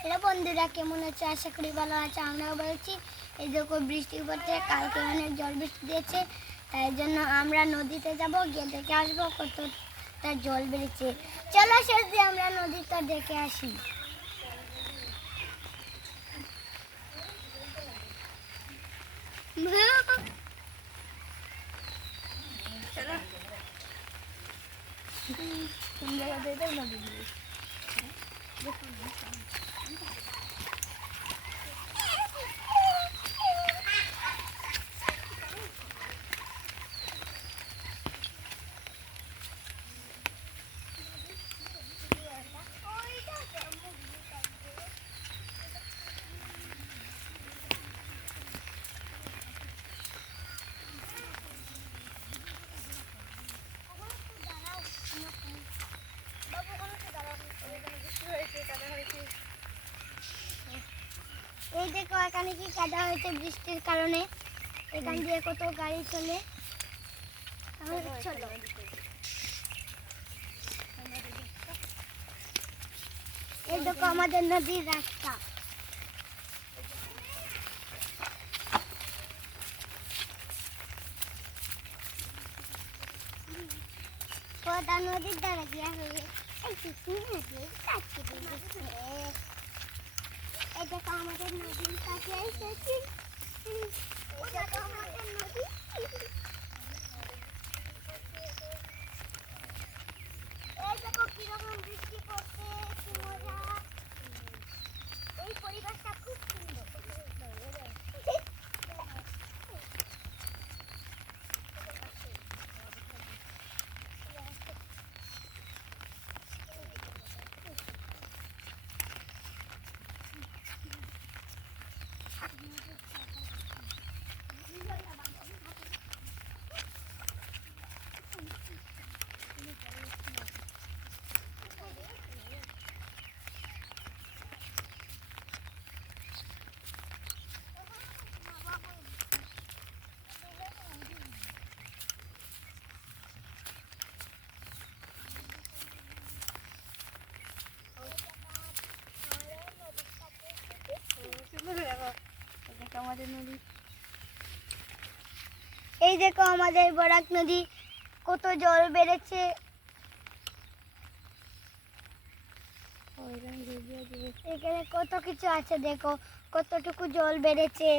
Hello বন্ধুরা, কেমন আছো? আশা করি ভালো আছো। আমরাও বলছি এই দেখো বৃষ্টি পড়ছে, কালকে অনেক জল বৃষ্টি দিয়েছে, তাই জন্য আমরা নদীতে যাব, গিয়ে দেখে আসবো কতটা জল বেড়েছে। চলো সত্যি আমরা নদীটা দেখে আসি। এই দেখো এখানে কি কাদা হয়েছে বৃষ্টির কারণে, এখান দিয়ে কত গাড়ি চলে। চলো এই দেখো আমাদের নদীর রাস্তা। কোথা নদীর দ্বারা গিয়া হয়ে এই দেখো আমাদের নদীর কাছে এসেছি। এই দেখো আমাদের নদী। এই দেখো কিরকম বৃষ্টি পড়ছে, কি মজা। এই পরিবেশটা খুব সুন্দর। এই দেখো আমাদের বরাক নদী, কত জল বেড়েছে। এখানে কত কিছু আছে, দেখো কতটুকু জল বেড়েছে।